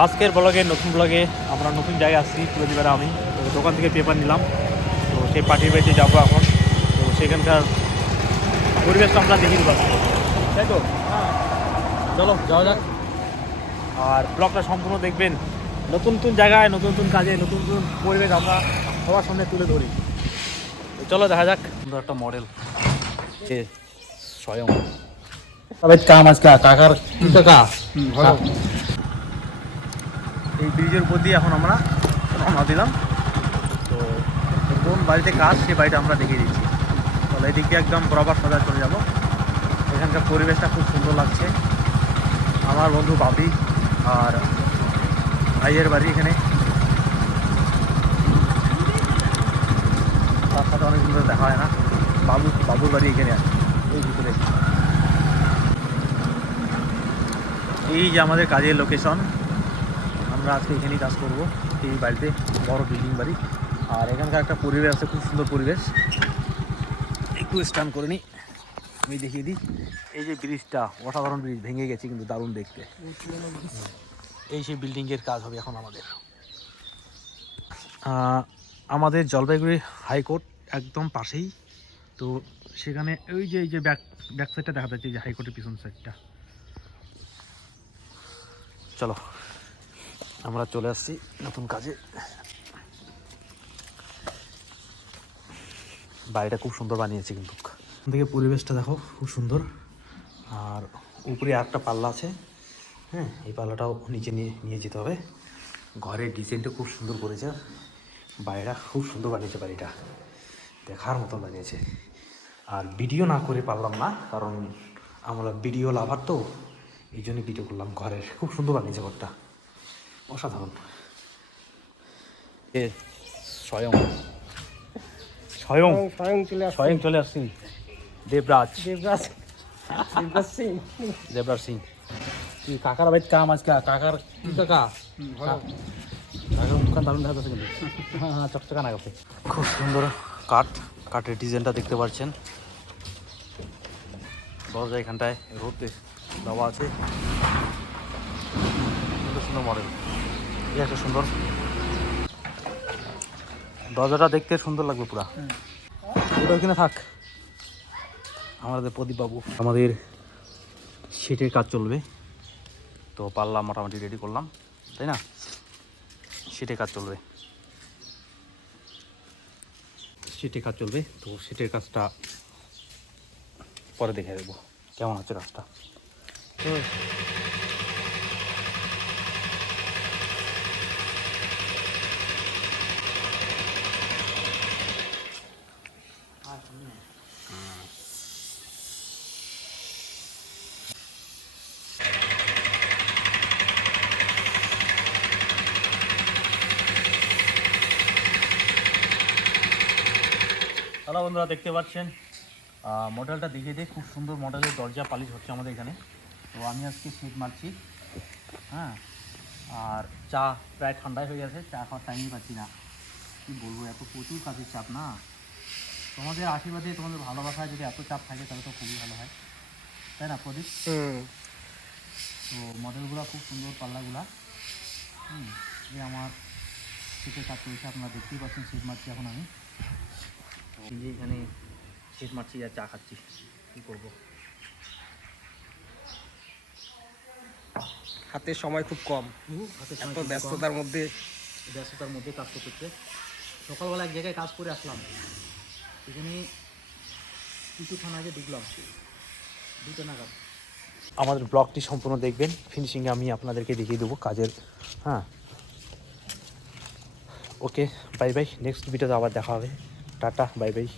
আজকের ব্লগে নতুন ব্লগে আমরা নতুন জায়গায় আসছি প্রতিবার আমি তো দোকান থেকে পেপার নিলাম। তো সেই পার্টির বাড়িতে যাবো এখন। তো সেখানকার পরিবেশটা আমরা দেখে দিতে পারছি, তাই তো? চলো যাওয়া যাক। আর ব্লগটা সম্পূর্ণ দেখবেন। নতুন নতুন জায়গায় নতুন নতুন কাজে নতুন নতুন পরিবেশ আমরা সবার সামনে তুলে ধরি। তো চলো দেখা যাক। সুন্দর একটা মডেল স্বয়ং কাম আজকে কাকার কি কাকা এই ব্রিজের উপর দিয়ে এখন আমরা রওনা দিলাম। তো কোন বাড়িতে কাজ সে বাড়িটা আমরা দেখিয়ে দিচ্ছি। তাহলে এই দিক দিয়ে একদম বরাবর সোজা চলে যাব। এখানকার পরিবেশটা খুব সুন্দর লাগছে। আমার বন্ধু বাপি আর ভাইয়ের বাড়ি এখানে, তার সাথে অনেক সুন্দর দেখা হয় না। বাবুর বাড়ি এখানে আছে এই ভিতরে। এই যে আমাদের কাজের লোকেশন, আমরা আজকে এখানেই কাজ করব এই বাড়িতে, বড় বিল্ডিং বাড়ি। আর এখানকার একটা পরিবেশ আছে, খুব সুন্দর পরিবেশ। একটু স্ট্যান্ড করে নিই, আমি দেখিয়ে দিই। এই যে ব্রিজটা অসাধারণ ব্রিজ, ভেঙে গেছে কিন্তু দারুণ দেখতে। এই সেই বিল্ডিংয়ের কাজ হবে এখন আমাদের। আমাদের জলপাইগুড়ি হাইকোর্ট একদম পাশেই। তো সেখানে ওই যে এই যে ব্যাক সাইডটা দেখা যাচ্ছে, এই যে হাইকোর্টের পিছন সাইডটা। চলো আমরা চলে আসছি নতুন কাজে। বাড়িটা খুব সুন্দর বানিয়েছে কিন্তু, এখান থেকে পরিবেশটা দেখো খুব সুন্দর। আর উপরে একটা পাল্লা আছে, হ্যাঁ এই পাল্লাটাও নিচে নিয়ে যেতে হবে। ঘরের ডিজাইনটা খুব সুন্দর করেছে, বাড়িটা খুব সুন্দর বানিয়েছে, বাড়িটা দেখার মতো বানিয়েছে। আর ভিডিও না করে পারলাম না, কারণ আমরা ভিডিও লাভার তো, এই জন্য ভিডিও করলাম। ঘরের খুব সুন্দর বানিয়েছে ঘরটা, অসাধারণ। স্বয়ং স্বয়ং স্বয়ং চলে আসছি। দেবরাজ সিং তুই কাকার বাড়িতে কাম আজকে কাকার কি কাকা কাকার মুখখান দারুণ দেখা যাচ্ছে কিন্তু। হ্যাঁ চকচকা না গেছে। খুব সুন্দর কাঠের ডিজাইনটা দেখতে পাচ্ছেন। দরজা এখানটায় রোদে দেওয়া আছে, সুন্দর সুন্দর মডেল। এই একটা সুন্দর দরজাটা দেখতে সুন্দর লাগবে পুরা। ওটা ওইখানে থাক। আমাদের প্রদীপ বাবু, আমাদের সেটের কাজ চলবে তো পাল্লা মোটামুটি রেডি করলাম, তাই না? সেটের কাজ চলবে, সেটের কাজ চলবে। তো সেটের কাজটা পরে দেখে দেবো কেমন হচ্ছে কাজটা। হ্যালো বন্ধুরা, দেখতে পাচ্ছেন মডেলটা দেখিয়ে দিই। খুব সুন্দর মডেলের দরজা পালিশ হচ্ছে আমাদের এখানে। তো আমি আজকে সেট মারছি, হ্যাঁ। আর চা প্রায় ঠান্ডাই হয়ে গেছে, চা খাওয়ার টাইমই পাচ্ছি না। কী বলবো, এত প্রচুর কাজের চাপ না। তোমাদের আশীর্বাদে, তোমাদের ভালোবাসায় যদি এত চাপ থাকে তাহলে তো খুবই ভালো হয়, তাই না প্রদীপ? তো মডেলগুলো খুব সুন্দর, পাল্লাগুলা। এই আমার সেটের কাজ চলছে, আপনারা দেখতেই পাচ্ছেন। সেট মারছি এখন আমি, এই যে এখানে সেট মারছি আর চা খাচ্ছি। কী করবো, হাতে সময় খুব কম, এত ব্যস্ততার মধ্যে কাজ করতে হচ্ছে। সকালবেলা এক জায়গায় কাজ করে আসলাম, এখানে কিছুক্ষণ আগে ঢুকলাম 2টা নাগাদ। আমাদের ব্লগটি সম্পূর্ণ দেখবেন, ফিনিশিংয়ে আমি আপনাদেরকে দেখিয়ে দেবো কাজের। হ্যাঁ ওকে, বাই বাই। নেক্সট ভিডিওতে আবার দেখা হবে। Tata, bye bye.